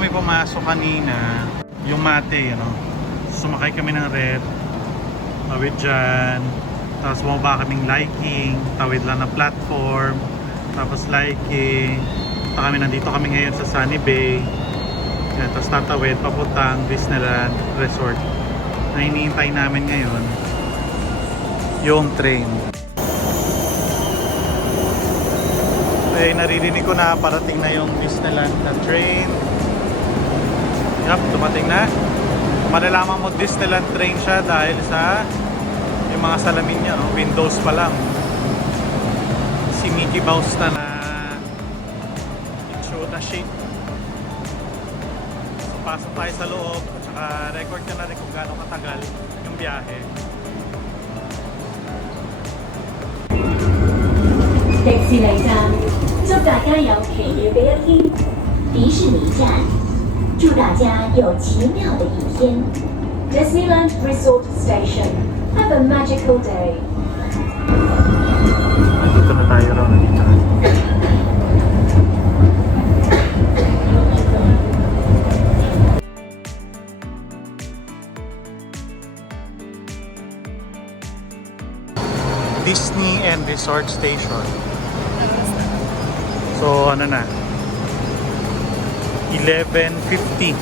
kami pumasok kanina, yung Mate, sumakay kami ng red, tawid dyan, tapos bumaba kaming Liking, tawid lang ng platform, tapos Liking, nandito kami ngayon sa Sunny Bay, yan, tapos tatawid papuntang Disneyland Resort. Na iniintay namin ngayon yung train. Eh, naririnig ko na parating na yung Disneyland na train. Yup, dumating na. Malalaman mo Disneyland train siya dahil sa yung mga salamin niya, windows pa lang. Si Mickey Mouse na show na shape. So, pasok tayo sa loob at saka record ka na rin kung gaano katagal yung biyahe. 迪士尼站，祝大家有奇妙的一天。迪士尼站，祝大家有奇妙的一天。Disneyland Resort Station, have a magical day. Dito na tayo raw dito. Disney and Resort Station. So ano na, 11:50.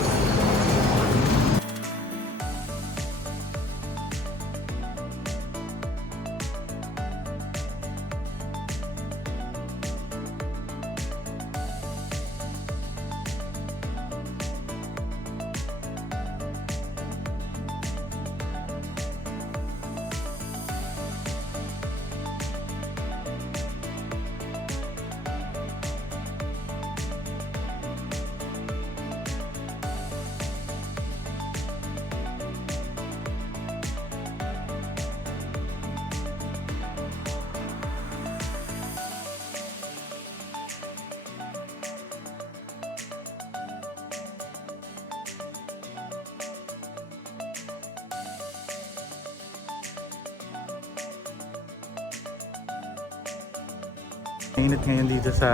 Mainit ngayon dito sa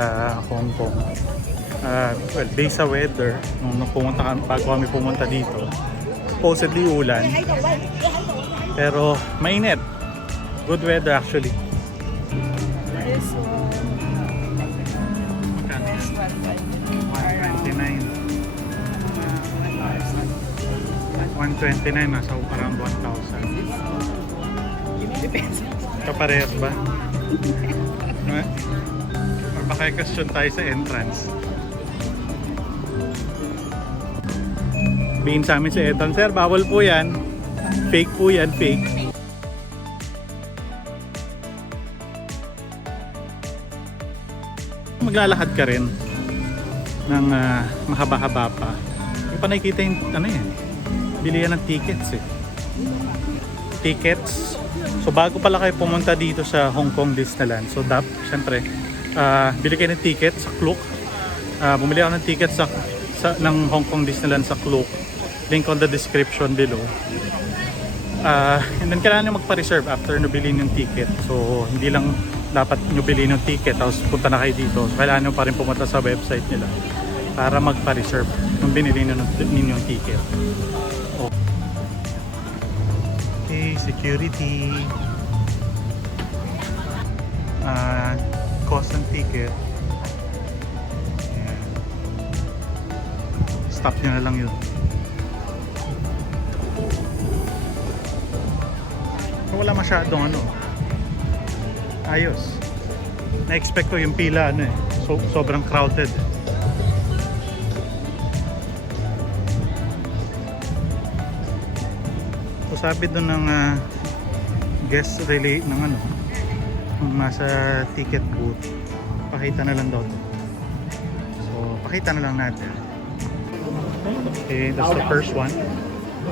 Hong Kong. Well, based sa weather, nung bago kami pumunta dito, supposedly ulan. Pero mainit. Good weather actually. This one, Magkano this yan? $129. $129, nasa around 1,000. depends. Kaparehas ba? Or baka question tayo sa entrance. Bihin sa amin sa entrance, sir, bawal po yan. Fake po yan, fake. Maglalakad ka rin ng mahaba-haba pa. Yung pa nakikita yung bilihan ng tickets Tickets. So bago pala kayo pumunta dito sa Hong Kong Disneyland, so syempre, bili kayo ng ticket sa Klook. Bumili ako ng ticket ng Hong Kong Disneyland sa Klook. Link on the description below. And then kailangan nyo magpa-reserve after nyo bilhin yung ticket. So hindi lang dapat nyo bilhin yung ticket tapos punta na kayo dito. So, kailangan nyo pa rin pumunta sa website nila para magpa-reserve kung binili nyo ninyong ticket. Okay, security. Cost and ticket. Ayan. Stop nyo na lang yun. Wala masyadong ayos. Na-expect ko yung pila sobrang crowded. So sabi doon ng guest relay ng kung nasa ticket booth, pakita na lang daw to. So pakita na lang natin. Okay, that's the first one.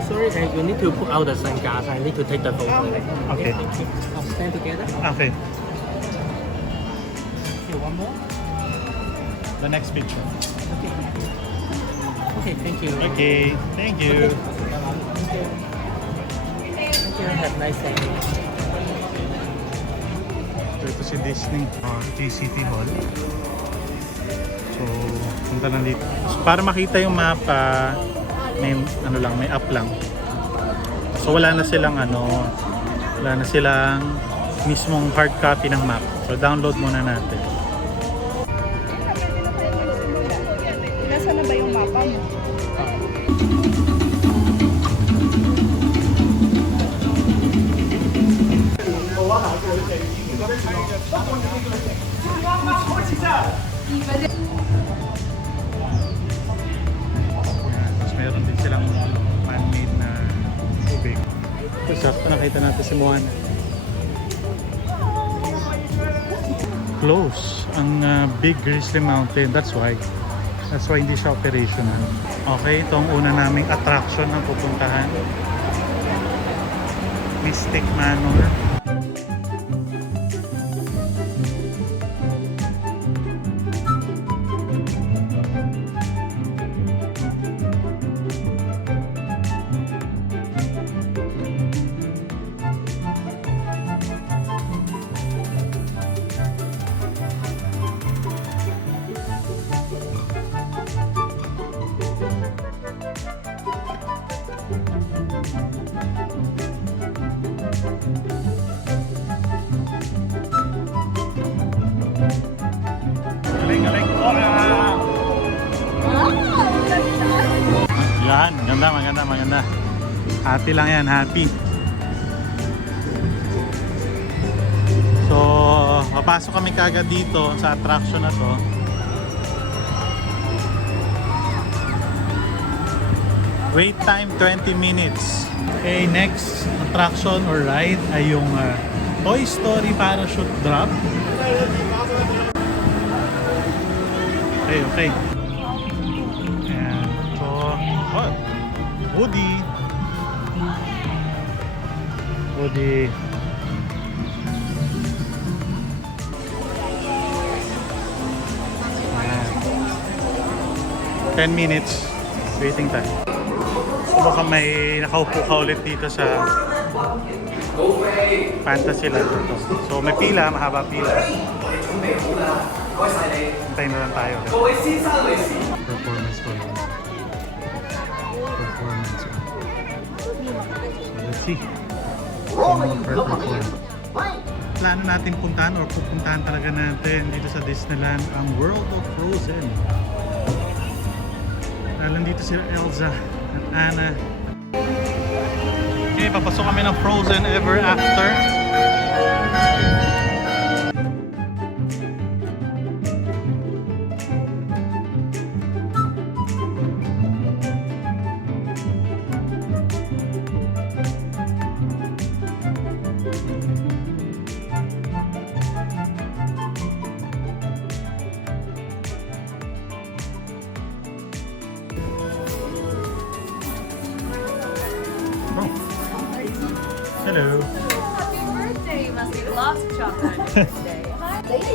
Sorry, you need to put out the sunglasses. I need to take the photo. Okay. Thank you. I'll stand together. Okay. Okay, one more. The next picture. Okay, thank you. Okay, thank you. Thank you. Have a nice day. So ito si Disney, GCT Hall. So So, punta lang dito. So, para makita yung mapa, may ano lang, may app lang. So, wala na silang mismong hard copy ng map. So, download muna natin. Nasaan na ba yung mapa mo? Yan. Tapos meron din silang man-made na tubig. Ito, sakto nakita natin si Moana. Close ang Big Grizzly Mountain. That's why hindi siya operational. Okay, itong una naming attraction na pupuntahan. Mystic Manor. Galing. Yan, maganda. Happy lang yan, happy. So, papasok kami kagad dito sa attraction na to. Wait time 20 minutes. Okay, next attraction or ride ay yung Toy Story Parachute Drop. Okay. Ayan. So, Woody. Ayan. 10 minutes waiting time. So, baka may nakaupo ka ulit dito sa Fantasyland dito. So, may pila, mahaba pila. Hintayin na lang tayo. Performance ko yun. So, let's see. Plano natin puntahan or pupuntahan talaga natin dito sa Disneyland ang World of Frozen. Lalo dito si Elsa at Anna. Okay, papasok kami ng Frozen Ever After. Hello. Happy birthday! You must eat lots of chocolate on your birthday.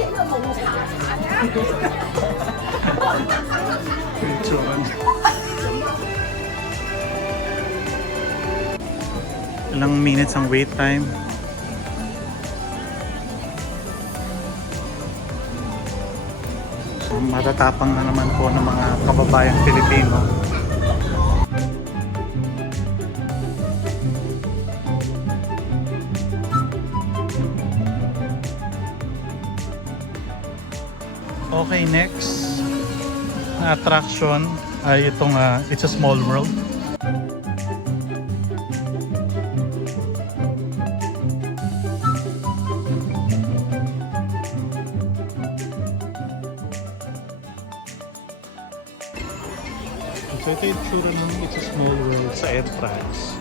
Ilang minutes ang wait time. So, matatapang na naman po ng mga kababayang Pilipino. Okay, next na attraction ay itong It's a Small World. So ito yung tsura ng It's a Small World sa entrance.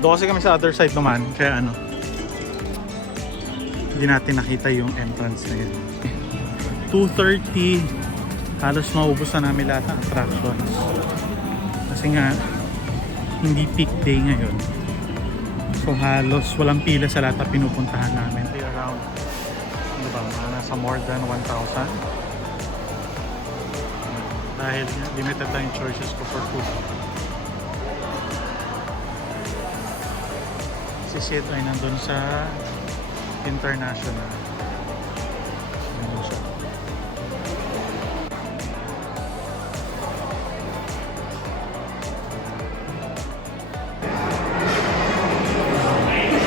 Doon kasi kami sa other side naman, kaya hindi natin nakita yung entrance na yun. 2:30, halos maubos na namin lahat ng attractions. Kasi nga, hindi peak day ngayon. So halos walang pila sa lahat na pinupuntahan namin. Around, nasa more than 1,000. Dahil limited lang yung choices ko for food. Si Sid ay nandun sa International. lang siya.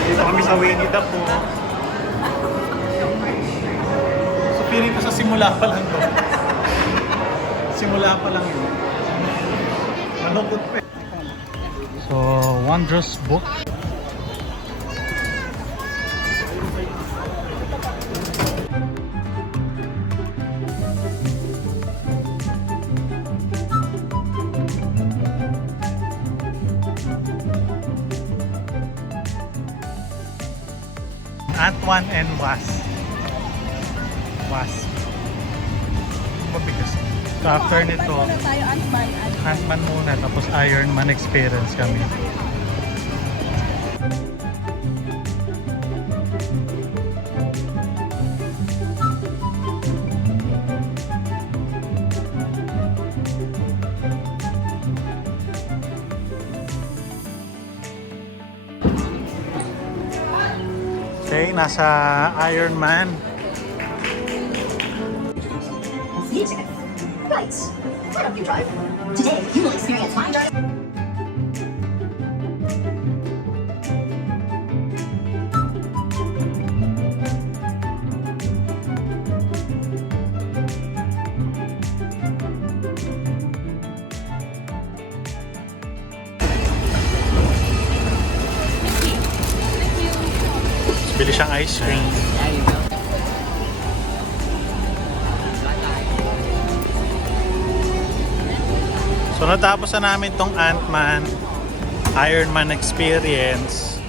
Dito kami sa Winnie the Pooh. So feeling ko sa simula pa lang to. Simula pa lang yun. Malungkot pa eh. So, Wondrous Book. Ant-Man and Wasp. Mabigas. So after nito, Ant-Man muna, tapos Iron Man experience kami. Okay, nasa Iron Man. Right. Why don't you drive? Today, you will experience my drive. Bili siyang ice cream. So natapos na namin tong Ant-Man, Iron Man experience.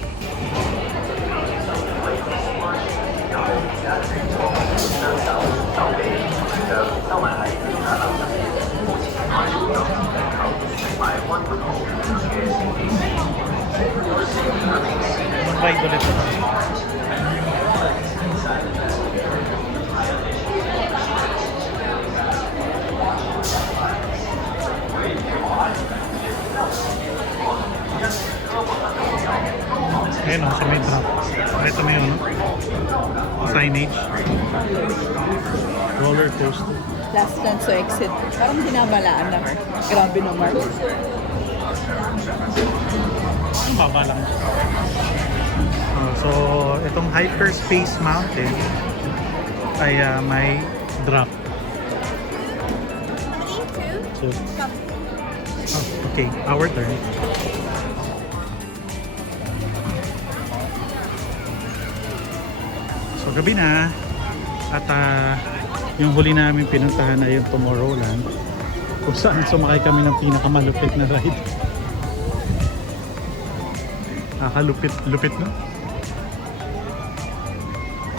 Mag-ride ulit ito. Ayun o, sa may drop. Ito may ano, signage. Roller coaster. Last chance to exit. Parang binabalaan na. Grabe naman. Ang baba lang. So, itong Hyperspace Mountain ay may drop. So, okay, our turn. So, gabi na. At yung huli namin pinuntahan ay yung Tomorrowland, kung saan sumakay kami ng pinakamalupit na ride. Lupit no?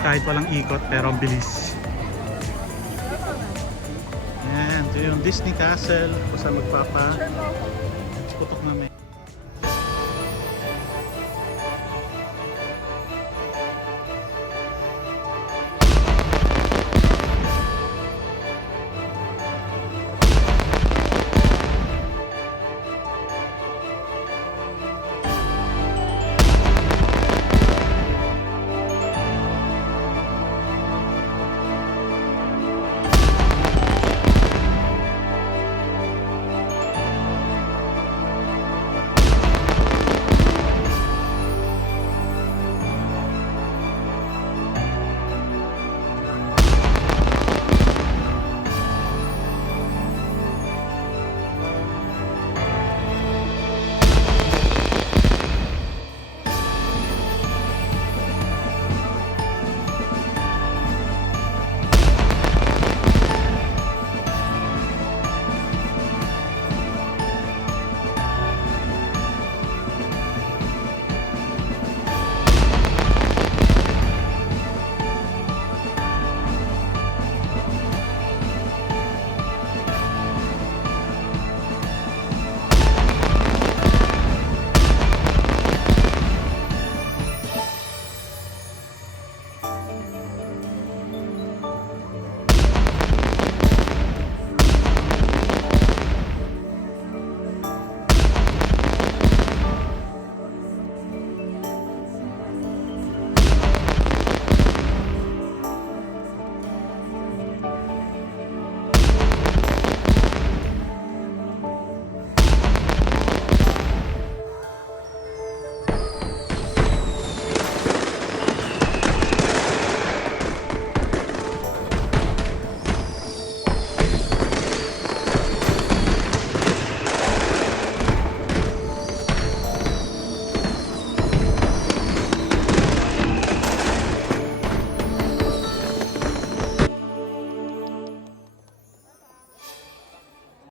Kahit walang ikot pero ang bilis. Ayan, ito yung Disney Castle kung saan